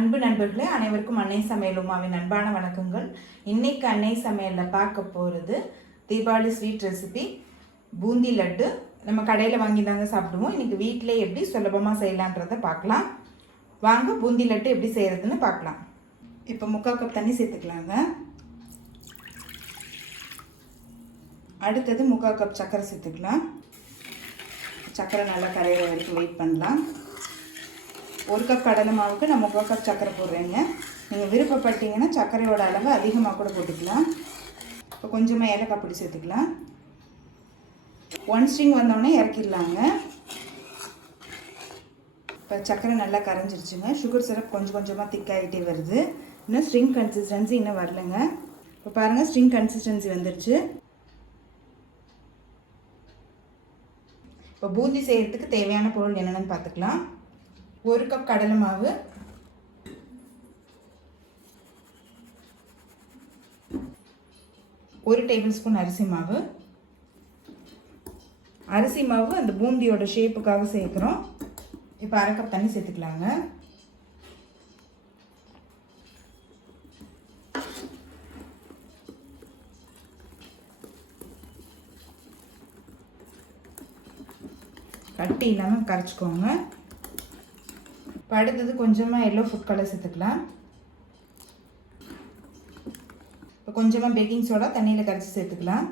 அன்பு நண்பர்களே, அனைவருக்கும் அன்னை சமையல் உமாவின் அன்பான வணக்கங்கள். இன்னைக்கு அன்னை சமையலில் பார்க்க போகிறது தீபாவளி ஸ்வீட் ரெசிபி பூந்தி லட்டு. நம்ம கடையில் வாங்கி தாங்க சாப்பிடுவோம். இன்னைக்கு வீட்டிலே எப்படி சுலபமாக செய்யலான்றதை பார்க்கலாம். வாங்க பூந்தி லட்டு எப்படி செய்கிறதுன்னு பார்க்கலாம். இப்போ 3/4 கப் தண்ணி சேர்த்துக்கலாங்க. அடுத்தது 3/4 கப் சர்க்கரை சேர்த்துக்கலாம். சர்க்கரை நல்லா கரையிற வரைக்கும் வெயிட் பண்ணலாம். 1 கப் கடலை மாவுக்கு நான் 3/4 கப் சர்க்கரை போடுறேங்க. நீங்கள் விருப்பப்பட்டீங்கன்னா சர்க்கரையோட அளவு அதிகமாக கூட போட்டுக்கலாம். இப்போ கொஞ்சமாக ஏலக்காய் பொடி சேர்த்துக்கலாம். 1 ஸ்ட்ரிங் வந்தோடனே இறக்கிடலாங்க. இப்போ சர்க்கரை நல்லா கரைஞ்சிருச்சுங்க. சுகர் சிரப் கொஞ்சம் கொஞ்சமாக திக்காகிட்டே வருது. இன்னும் ஸ்ட்ரிங் கன்சிஸ்டன்சி இன்னும் வரலைங்க. இப்போ பாருங்கள், ஸ்ட்ரிங் கன்சிஸ்டன்சி வந்துருச்சு. இப்போ பூந்தி செய்கிறதுக்கு தேவையான பொருள் என்னென்னு பார்த்துக்கலாம். 1 கப் கடலை மாவு, 1 டேபிள் ஸ்பூன் அரிசி மாவு. அரிசி மாவு அந்த பூந்தியோட ஷேப்புக்காக சேர்க்குறோம். இப்போ 1/2 கப் தண்ணி சேர்த்துக்கலாங்க. கட்டி இல்லாமல் கரைச்சிக்கோங்க. இப்போ அடுத்தது கொஞ்சமாக எல்லோ ஃபுட் கலர் சேர்த்துக்கலாம். இப்போ கொஞ்சமாக பேக்கிங் சோடா தண்ணியில் கரைச்சி சேர்த்துக்கலாம்.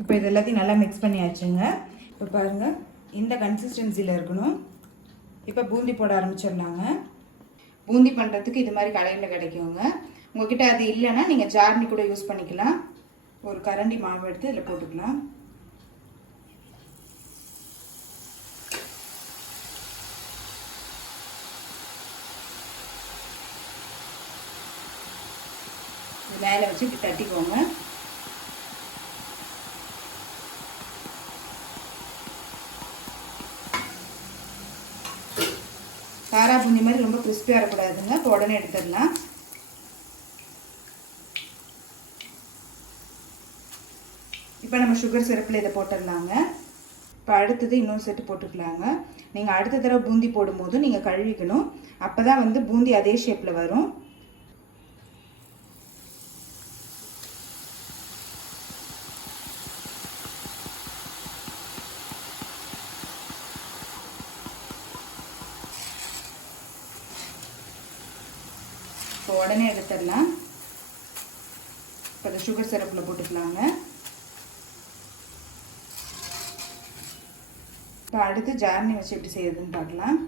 இப்போ இது எல்லாத்தையும் நல்லா மிக்ஸ் பண்ணியாச்சுங்க. இப்போ பாருங்கள், இந்த கன்சிஸ்டன்சியில் இருக்கணும். இப்போ பூந்தி போட ஆரம்பிச்சிடலாங்க. பூந்தி பண்ணுறதுக்கு இது மாதிரி கடையில் கிடைக்குங்க. உங்கள்கிட்ட அது இல்லைன்னா நீங்கள் ஜார்னி கூட யூஸ் பண்ணிக்கலாம். ஒரு கரண்டி மாவு எடுத்து இதில் போட்டுக்கலாம். மேலே வச்சு இப்படி தட்டிக்கோங்க. காரா பூந்தி மாதிரி ரொம்ப கிறிஸ்பியாக இருக்கக்கூடாதுங்க. இப்போ உடனே எடுத்துடலாம். இப்போ நம்ம சுகர் சிரப்பில் இதை போட்டுடலாங்க. இப்போ அடுத்தது இன்னொரு செட்டு போட்டுக்கலாங்க. நீங்கள் அடுத்த தடவை பூந்தி போடும்போது நீங்கள் கழுவிக்கணும். அப்போ தான் வந்து பூந்தி அதே ஷேப்பில் வரும். இப்போ உடனே எடுத்துடலாம். இப்போ அந்த சுகர் சிரப்பில் போட்டுக்கலாங்க. இப்போ அடுத்து ஜார்னி வச்சு எப்படி செய்யறதுன்னு பார்க்கலாம்.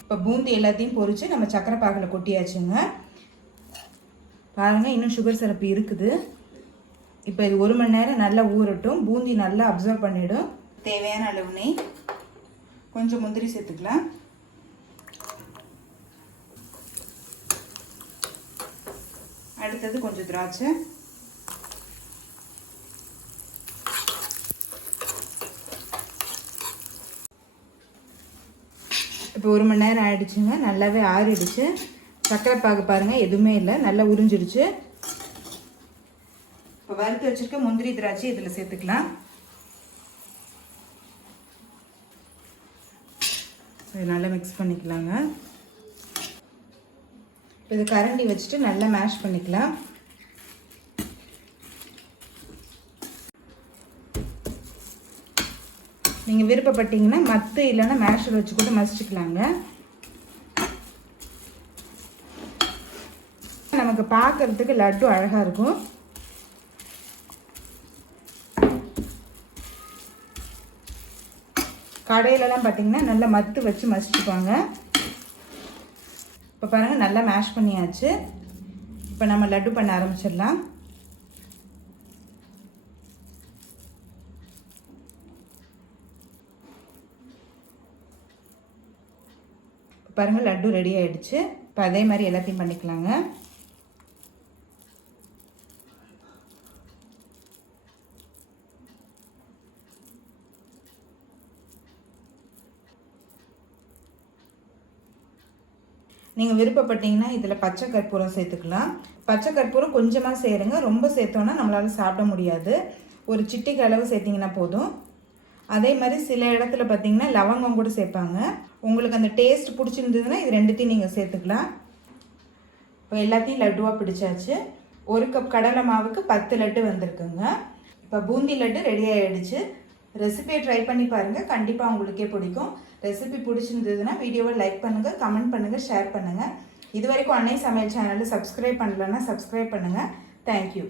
இப்போ பூந்தி எல்லாத்தையும் பொரித்து நம்ம சக்கரை பாகில் கொட்டியாச்சுங்க. பாருங்கள், இன்னும் சுகர் சிரப்பு இருக்குது. இப்போ இது 1 மணி நேரம் நல்லா ஊறட்டும். பூந்தி நல்லா அப்சர்வ் பண்ணிவிடும். தேவையான அளவு நெய், கொஞ்சம் முந்திரி சேர்த்துக்கலாம். அடுத்தது கொஞ்சம் திராட்சை, இப்போ 1 மணி நேரம் ஆகிடுச்சுங்க. நல்லாவே ஆறிடுச்சு. சக்கரை பாகு பாருங்கள், எதுவுமே இல்லை, நல்லா உறிஞ்சிடுச்சு. இப்போ வறுத்து வச்சுருக்க முந்திரி திராட்சை இதில் சேர்த்துக்கலாம். இது நல்லா மிக்ஸ் பண்ணிக்கலாங்க. இது கரண்டி வச்சுட்டு நல்லா மேஷ் பண்ணிக்கலாம். நீங்கள் விருப்பப்பட்டீங்கன்னா மத்து இல்லைன்னா மேஷர் வச்சு கூட மசிச்சுக்கலாங்க. நமக்கு பார்க்கறதுக்கு லட்டு அழகாக இருக்கும். கடையிலலாம் பார்த்தீங்கன்னா நல்லா மத்து வச்சு மசிச்சுப்பாங்க. இப்போ பாருங்கள், நல்லா மேஷ் பண்ணியாச்சு. இப்போ நம்ம லட்டு பண்ண ஆரம்பிச்சிடலாம். பாருங்கள், லட்டு ரெடி ஆகிடுச்சு. இப்போ அதே மாதிரி எல்லாத்தையும் பண்ணிக்கலாங்க. நீங்கள் விருப்பப்பட்டீங்கன்னா இதில் பச்சை கற்பூரம் சேர்த்துக்கலாம். பச்சை கற்பூரம் கொஞ்சமாக சேருங்க, ரொம்ப சேர்த்தோன்னா நம்மளால் சாப்பிட முடியாது. ஒரு சிட்டிக்கு அளவு சேர்த்திங்கன்னா போதும். அதே மாதிரி சில இடத்துல பார்த்திங்கன்னா லவங்கம் கூட சேர்ப்பாங்க. உங்களுக்கு அந்த டேஸ்ட் பிடிச்சிருந்ததுன்னா இது ரெண்டுத்தையும் நீங்கள் சேர்த்துக்கலாம். இப்போ எல்லாத்தையும் லட்டுவாக பிடிச்சாச்சு. 1 கப் கடலை மாவுக்கு 10 லட்டு வந்திருக்குங்க. இப்போ பூந்தி லட்டு ரெடி ஆகிடுச்சு. ரெசிபியை ட்ரை பண்ணி பாருங்கள், கண்டிப்பாக உங்களுக்கே பிடிக்கும். ரெசிபி பிடிச்சிருந்ததுன்னா வீடியோவை லைக் பண்ணுங்கள், கமெண்ட் பண்ணுங்கள், ஷேர் பண்ணுங்கள். இது வரைக்கும் அன்னை சமையல் சேனலை சப்ஸ்கிரைப் பண்ணலன்னா சப்ஸ்கிரைப் பண்ணுங்கள். தேங்க்யூ.